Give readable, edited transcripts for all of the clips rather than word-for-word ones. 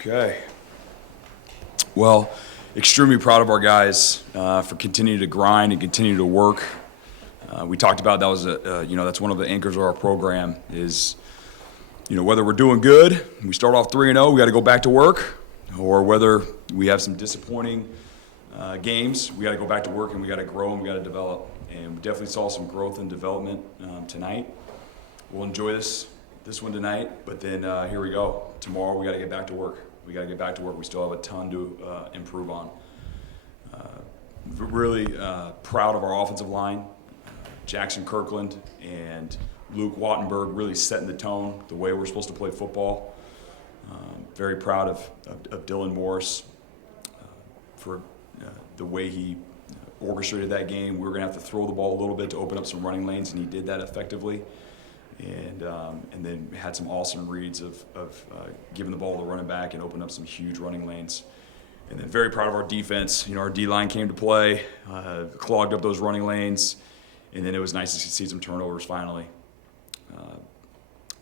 Okay. Well, extremely proud of our guys for continuing to grind and continue to work. We talked about that was that's one of the anchors of our program is, whether we're doing good, we start off 3-0, we got to go back to work, or whether we have some disappointing games, we got to go back to work and we got to grow and we got to develop. And we definitely saw some growth and development tonight. We'll enjoy this one tonight, but then here we go. Tomorrow we got to get back to work. We still have a ton to improve on. Really proud of our offensive line. Jackson Kirkland and Luke Wattenberg really setting the tone, the way we're supposed to play football. Very proud of Dylan Morris for the way he orchestrated that game. We were going to have to throw the ball a little bit to open up some running lanes, and he did that effectively. And then had some awesome reads of giving the ball to the running back and opened up some huge running lanes. And then very proud of our defense. Our D-line came to play, clogged up those running lanes, and then it was nice to see some turnovers finally.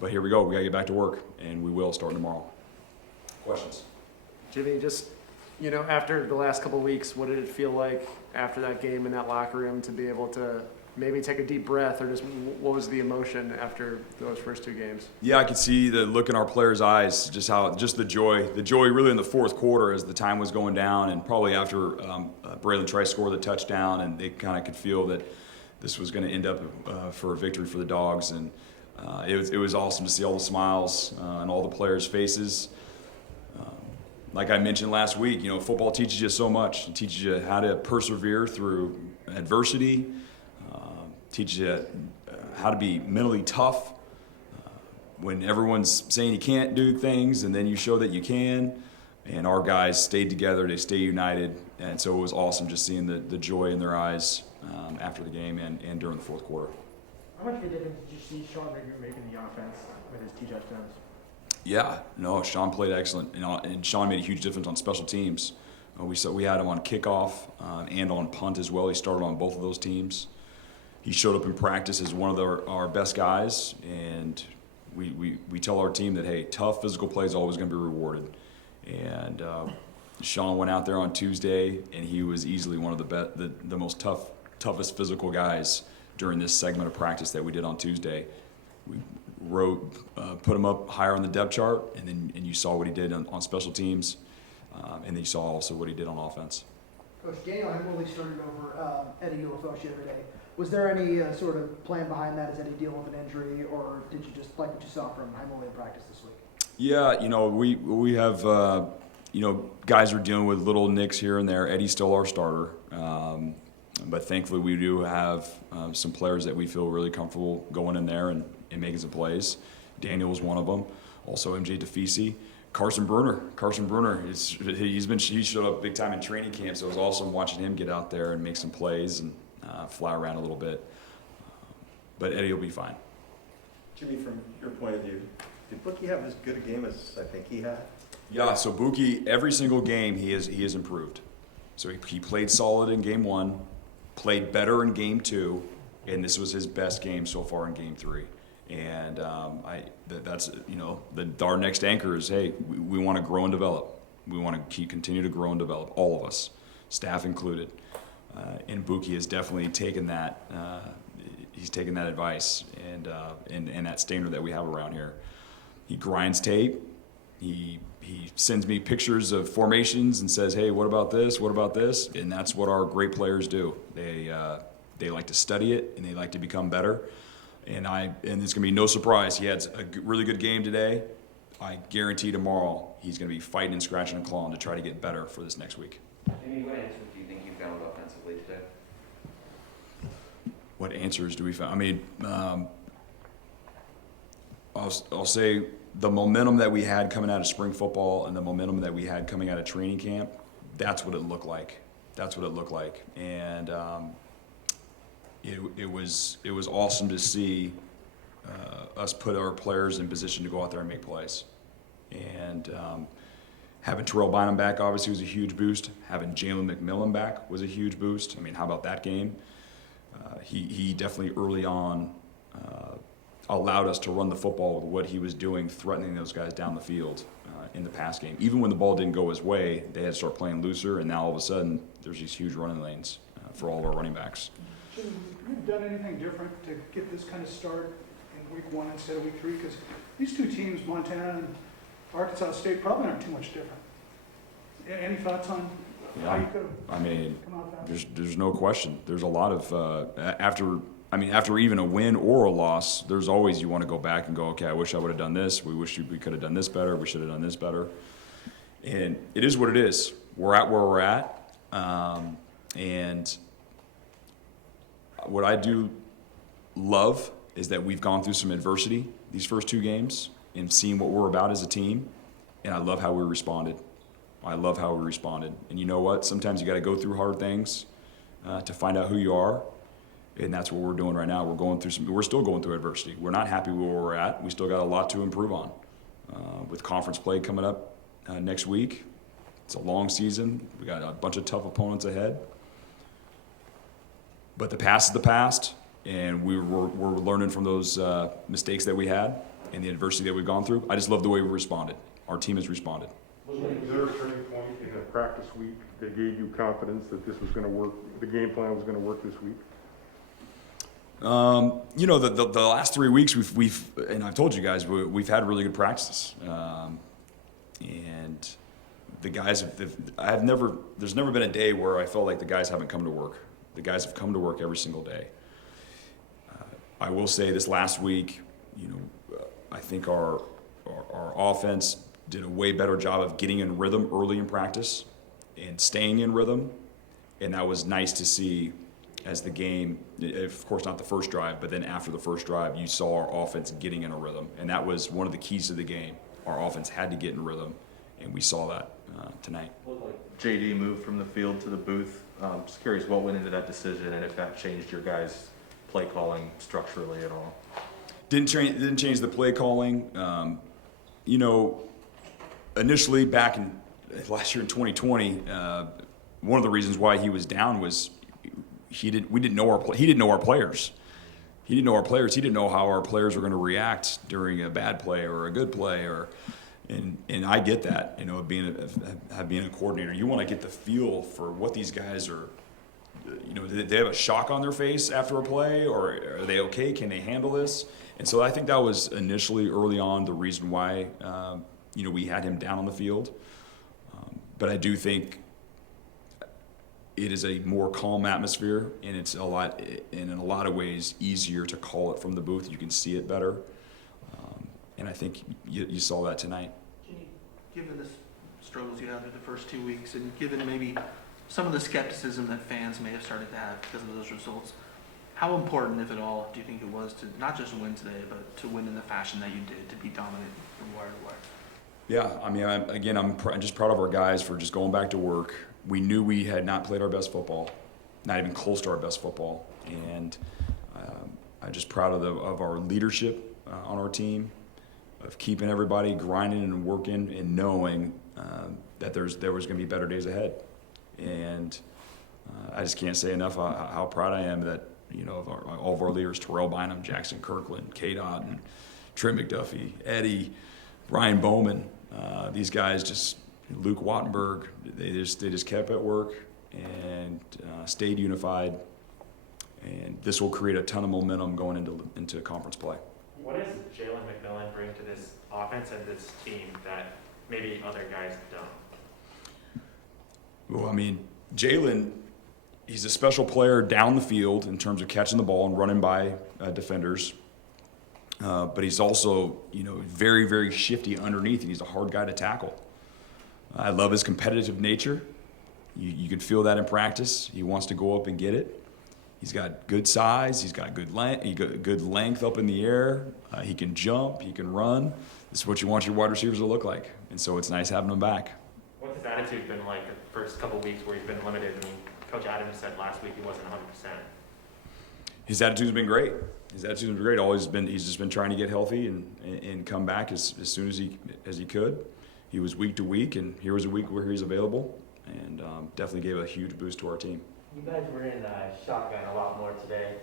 But here we go. We got to get back to work, and we will start tomorrow. Questions? Jimmy, just, after the last couple of weeks, what did it feel like after that game in that locker room to be able to maybe take a deep breath, or just what was the emotion after those first two games? Yeah, I could see the look in our players' eyes, just the joy really in the fourth quarter as the time was going down, and probably after Braylon Trice scored the touchdown, and they kind of could feel that this was going to end up for a victory for the Dogs, and it was awesome to see all the smiles on all the players' faces. Like I mentioned last week, football teaches you so much. It teaches you how to persevere through adversity. Teaches you how to be mentally tough when everyone's saying you can't do things, and then you show that you can. And our guys stayed together, they stayed united, and so it was awesome just seeing the joy in their eyes after the game and during the fourth quarter. How much of a difference did you see Sean make in the offense with his 2 touchdowns? Yeah, no, Sean played excellent, and Sean made a huge difference on special teams. We had him on kickoff and on punt as well. He started on both of those teams. He showed up in practice as one of our best guys, and we tell our team that, hey, tough physical play is always going to be rewarded. And Sean went out there on Tuesday, and he was easily one of the most toughest physical guys during this segment of practice that we did on Tuesday. We put him up higher on the depth chart, and you saw what he did on special teams, and then you saw also what he did on offense. Coach, Daniel Hemmerly started over Eddie Ulifosh the other day. Was there any sort of plan behind that? Is Eddie dealing with an injury, or did you just like what you saw from Hemmerly in practice this week? Yeah, we have guys are dealing with little nicks here and there. Eddie's still our starter, but thankfully we do have some players that we feel really comfortable going in there and making some plays. Daniel was one of them. Also MJ DeFisi. Carson Bruner, he showed up big time in training camp, so it was awesome watching him get out there and make some plays and fly around a little bit. But Eddie will be fine. Jimmy, from your point of view, did Bookie have as good a game as I think he had? Yeah, so Buki, every single game he has improved. So he played solid in game 1, played better in game 2, and this was his best game so far in game 3. And that's our next anchor is, hey, we want to grow and develop. We want to continue to grow and develop, all of us, staff included. And Buki has definitely taken that. He's taken that advice and that standard that we have around here. He grinds tape. He sends me pictures of formations and says, hey, what about this? What about this? And that's what our great players do. They like to study it and they like to become better. And it's going to be no surprise. He had a really good game today. I guarantee tomorrow he's going to be fighting and scratching and clawing to try to get better for this next week. Amy, what answers do you think you found offensively today? What answers do we find? I mean, I'll say the momentum that we had coming out of spring football and the momentum that we had coming out of training camp, that's what it looked like. And it was awesome to see us put our players in position to go out there and make plays. And having Terrell Bynum back obviously was a huge boost. Having Jalen McMillan back was a huge boost. I mean, how about that game? He definitely early on allowed us to run the football with what he was doing, threatening those guys down the field. in the pass game. Even when the ball didn't go his way, they had to start playing looser, and now all of a sudden there's these huge running lanes for all of our running backs. Jim, have you done anything different to get this kind of start in week 1 instead of week 3? Because these two teams, Montana and Arkansas State, probably aren't too much different. Any thoughts on how you could have I mean, come out faster? there's no question. There's a lot of after even a win or a loss, there's always you want to go back and go, okay, I wish I would have done this. We wish we could have done this better. We should have done this better. And it is what it is. We're at where we're at, and what I do love is that we've gone through some adversity these first 2 games and seen what we're about as a team, and I love how we responded. I love how we responded. And you know what? Sometimes you got to go through hard things to find out who you are, and that's what we're doing right now. We're still going through adversity. We're not happy where we're at. We still got a lot to improve on. With conference play coming up next week, it's a long season. We got a bunch of tough opponents ahead. But the past is the past, and we're learning from those mistakes that we had and the adversity that we've gone through. I just love the way we responded. Our team has responded. Is there a turning point in the practice week that gave you confidence that this was going to work, the game plan was going to work this week? You know, the last 3 weeks we've and I've told you guys we've had really good practices, and the guys there's never been a day where I felt like the guys haven't come to work. The guys have come to work every single day. I will say this last week, you know, I think our offense did a way better job of getting in rhythm early in practice and staying in rhythm, and that was nice to see as the game, of course not the first drive, but then after the first drive, you saw our offense getting in a rhythm, and that was one of the keys to the game. Our offense had to get in rhythm, and we saw that tonight. JD moved from the field to the booth. Just curious what went into that decision and if that changed your guys' play calling structurally at all. Didn't change the play calling. You know, initially back in last year in 2020, one of the reasons why he was down was he didn't know our players. He didn't know our players. He didn't know how our players were going to react during a bad play or a good play, and I get that. You know, being a coordinator, you want to get the feel for what these guys are. You know, do they have a shock on their face after a play, or are they okay? Can they handle this? And so I think that was initially early on the reason why you know, we had him down on the field. But I do think it is a more calm atmosphere, and it's in a lot of ways easier to call it from the booth. You can see it better, and I think you saw that tonight. Given the struggles you had through the first 2 weeks, and given maybe some of the skepticism that fans may have started to have because of those results, how important, if at all, do you think it was to not just win today, but to win in the fashion that you did, to be dominant from wire to wire? Yeah, I mean, I'm just proud of our guys for just going back to work. We knew we had not played our best football, not even close to our best football, and I'm just proud of our leadership on our team, of keeping everybody grinding and working and knowing that there was going to be better days ahead. And I just can't say enough how proud I am that, you know, of all of our leaders: Terrell Bynum, Jackson Kirkland, K-Dot, and Trent McDuffie, Eddie, Ryan Bowman. These guys, just Luke Wattenberg, they just kept at work and stayed unified. And this will create a ton of momentum going into conference play. What does Jalen McMillan bring to this offense and this team that maybe other guys don't? Well, I mean, Jalen, he's a special player down the field in terms of catching the ball and running by defenders. But he's also, you know, very, very shifty underneath, and he's a hard guy to tackle. I love his competitive nature. You can feel that in practice. He wants to go up and get it. He's got good size. He's got good length up in the air. He can jump. He can run. This is what you want your wide receivers to look like. And so it's nice having him back. What's his attitude been like the first couple weeks where he's been limited? I mean, Coach Adams said last week he wasn't 100%. His attitude's been great. He's just been trying to get healthy and come back as soon as he could. He was week to week, and here was a week where he's available, and definitely gave a huge boost to our team. You guys were in shotgun a lot more today.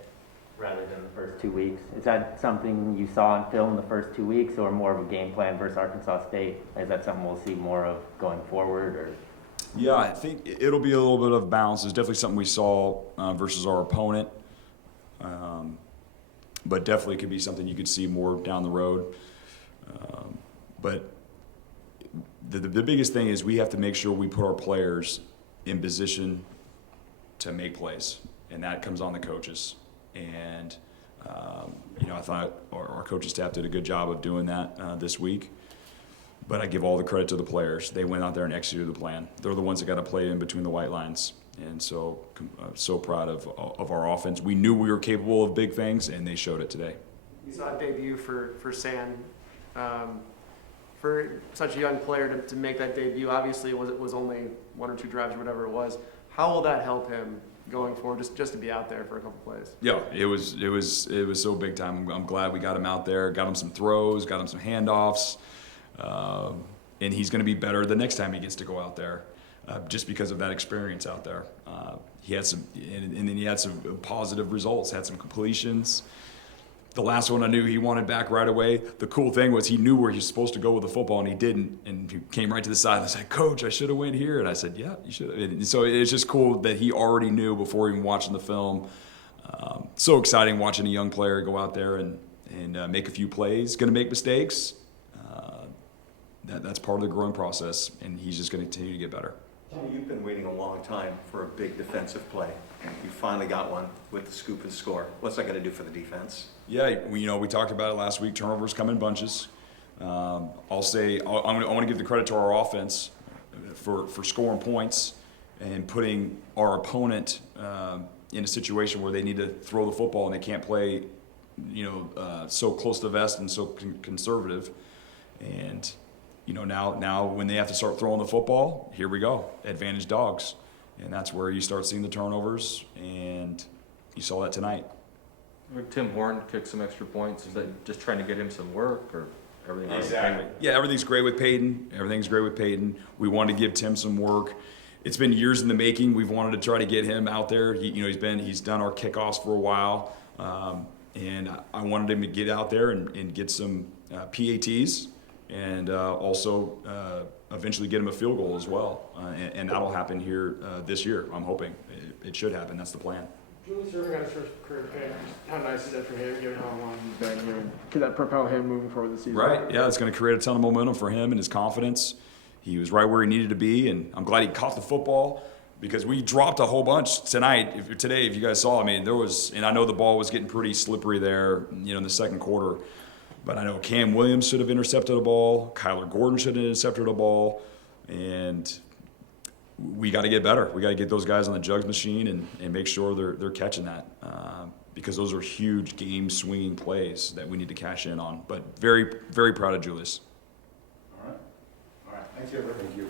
rather than the first? First 2 weeks. Is that something you saw in film the first 2 weeks, or more of a game plan versus Arkansas State? Is that something we'll see more of going forward, or? Yeah, I think it'll be a little bit of balance. It's definitely something we saw versus our opponent, but definitely could be something you could see more down the road. But the biggest thing is we have to make sure we put our players in position to make plays, and that comes on the coaches. And I thought our coaching staff did a good job of doing that this week. But I give all the credit to the players. They went out there and executed the plan. They're the ones that got to play in between the white lines. And so proud of our offense. We knew we were capable of big things, and they showed it today. You saw a debut for San. For such a young player to make that debut, obviously it was only 1 or 2 drives or whatever it was. How will that help him going forward, just to be out there for a couple plays? Yeah, it was so big time. I'm glad we got him out there, got him some throws, got him some handoffs, and he's going to be better the next time he gets to go out there, just because of that experience out there. He had some, and then he had some positive results, had some completions. The last one I knew he wanted back right away. The cool thing was he knew where he was supposed to go with the football, and he didn't. And he came right to the side and said, "Coach, I should have went here." And I said, "Yeah, you should have." And so it's just cool that he already knew before even watching the film. So exciting watching a young player go out there and make a few plays. Going to make mistakes. That's part of the growing process, and he's just going to continue to get better. Jimmy, you've been waiting a long time for a big defensive play. You finally got one with the scoop and score. What's that going to do for the defense? Yeah, we talked about it last week. Turnovers come in bunches. I'll say I want to give the credit to our offense for scoring points and putting our opponent in a situation where they need to throw the football and they can't play, so close to the vest and so conservative. And now when they have to start throwing the football, here we go, advantage dogs, and that's where you start seeing the turnovers, and you saw that tonight. Tim Horn kicked some extra points. Is that just trying to get him some work, or everything? Exactly. Yeah, everything's great with Peyton. We wanted to give Tim some work. It's been years in the making. We've wanted to try to get him out there. He's done our kickoffs for a while, and I wanted him to get out there and get some PATs, and also eventually get him a field goal as well. And that'll happen here this year. I'm hoping it should happen. That's the plan. Julius Irving got his first career pick. How nice is that for him, given how long he's been here? Could that propel him moving forward this season? Right, yeah, it's going to create a ton of momentum for him and his confidence. He was right where he needed to be, and I'm glad he caught the football because we dropped a whole bunch tonight. If you guys saw, there was, and I know the ball was getting pretty slippery there, in the second quarter, but I know Cam Williams should have intercepted a ball, Kyler Gordon should have intercepted a ball, and we got to get better. We got to get those guys on the jugs machine and make sure they're catching that because those are huge game-swinging plays that we need to cash in on. But very, very proud of Julius. All right. Thanks, everyone. Thank you.